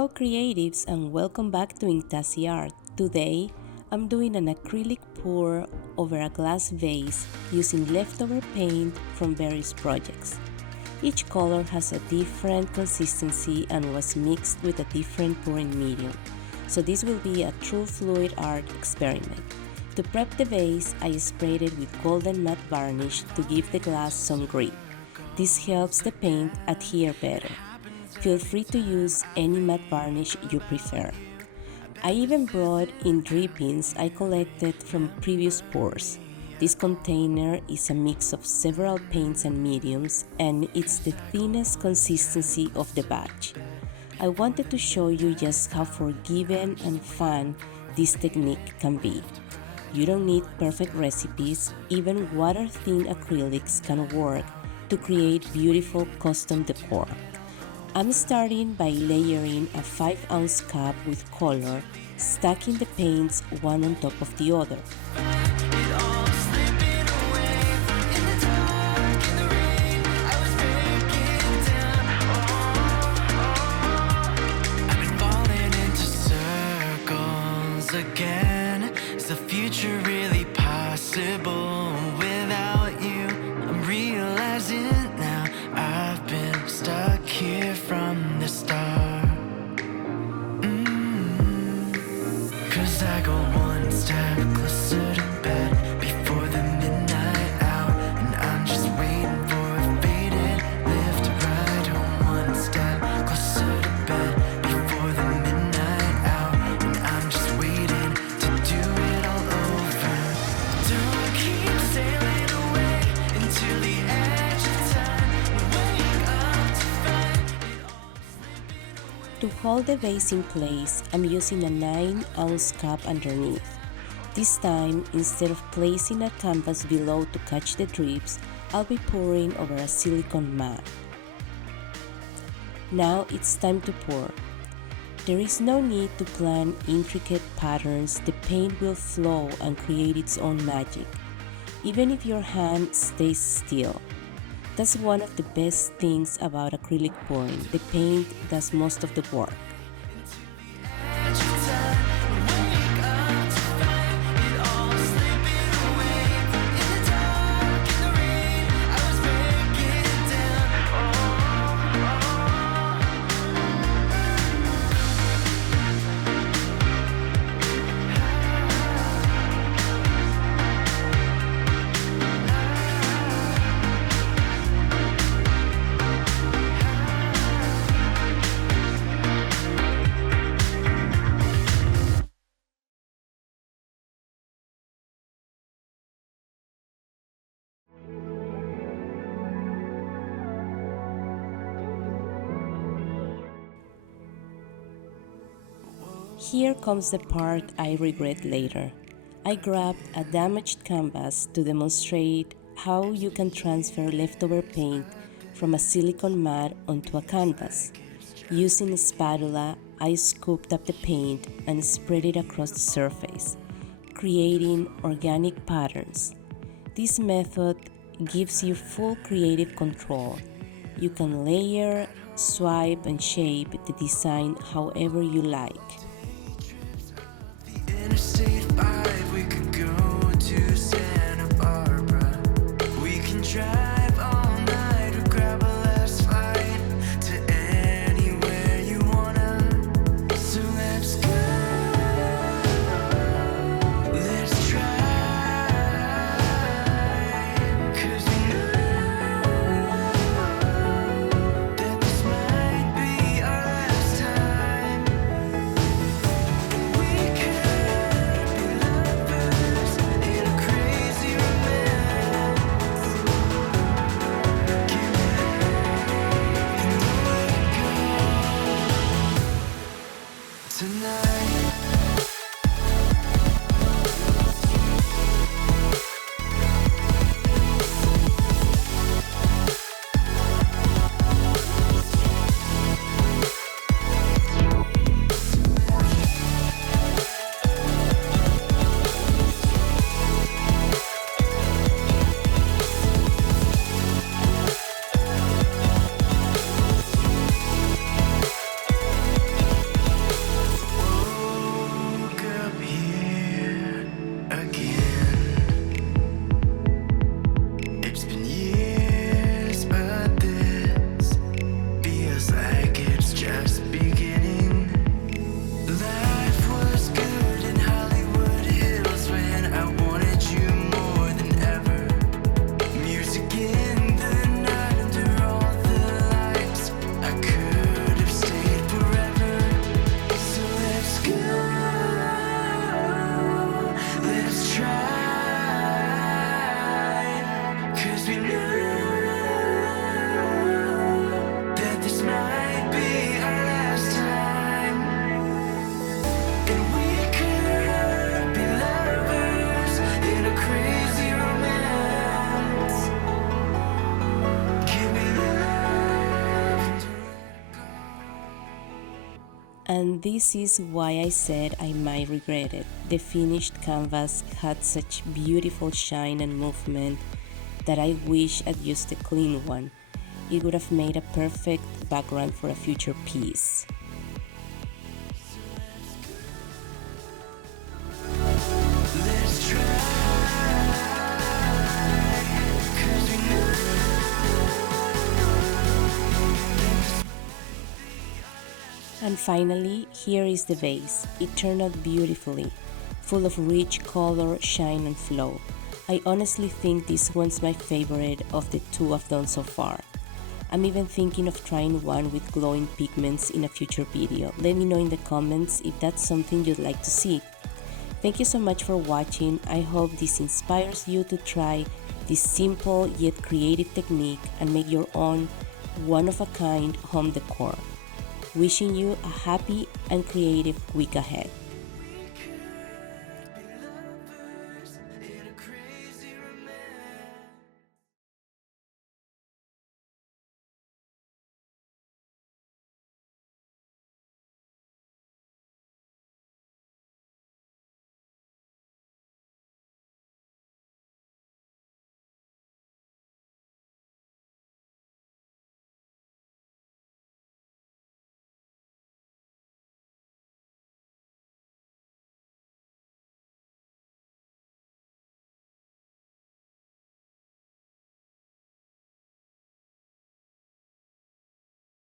Hello creatives and welcome back to Inktasy Art. Today, I'm doing an acrylic pour over a glass vase using leftover paint from various projects. Each color has a different consistency and was mixed with a different pouring medium, so this will be a true fluid art experiment. To prep the vase, I sprayed it with golden matte varnish to give the glass some grip. This helps the paint adhere better. Feel free to use any matte varnish you prefer. I even brought in drippings I collected from previous pours. This container is a mix of several paints and mediums, and it's the thinnest consistency of the batch. I wanted to show you just how forgiving and fun this technique can be. You don't need perfect recipes, even water-thin acrylics can work to create beautiful custom decor. I'm starting by layering a 5-ounce cup with color, stacking the paints one on top of the other. Again, is the future really possible without you? I'm realizing now I've been stuck here from the start. Cause I go one step closer to bed before the midnight hour, and I'm just waiting for a faded lift to ride home. One step closer to bed before the midnight hour, and I'm just waiting to do it all over. Don't keep sailing away into the edge of time. Wake up to find it all slipping away. To hold the vase in place, I'm using a 9-ounce cup underneath. This time, instead of placing a canvas below to catch the drips, I'll be pouring over a silicone mat. Now it's time to pour. There is no need to plan intricate patterns, the paint will flow and create its own magic, even if your hand stays still. That's one of the best things about acrylic pouring, the paint does most of the work. Here comes the part I regret later. I grabbed a damaged canvas to demonstrate how you can transfer leftover paint from a silicone mat onto a canvas. Using a spatula, I scooped up the paint and spread it across the surface, creating organic patterns. This method gives you full creative control. You can layer, swipe, and shape the design however you like. Interstate 5, we could go to Santa Barbara. We can drive all night or grab a last flight to anywhere you wanna. So let's go. Let's try. 'Cause we know that this might be our last time. 'Cause we knew that this might be our last time, and we could be lovers in a crazy romance. Give me love. And this is why I said I might regret it. The finished canvas had such beautiful shine and movement that I wish I'd used a clean one. It would have made a perfect background for a future piece. Let's try. 'Cause we knew And finally, here is the vase. It turned out beautifully, full of rich color, shine and flow. I honestly think this one's my favorite of the two I've done so far. I'm even thinking of trying one with glowing pigments in a future video. Let me know in the comments if that's something you'd like to see. Thank you so much for watching. I hope this inspires you to try this simple yet creative technique and make your own one-of-a-kind home decor. Wishing you a happy and creative week ahead.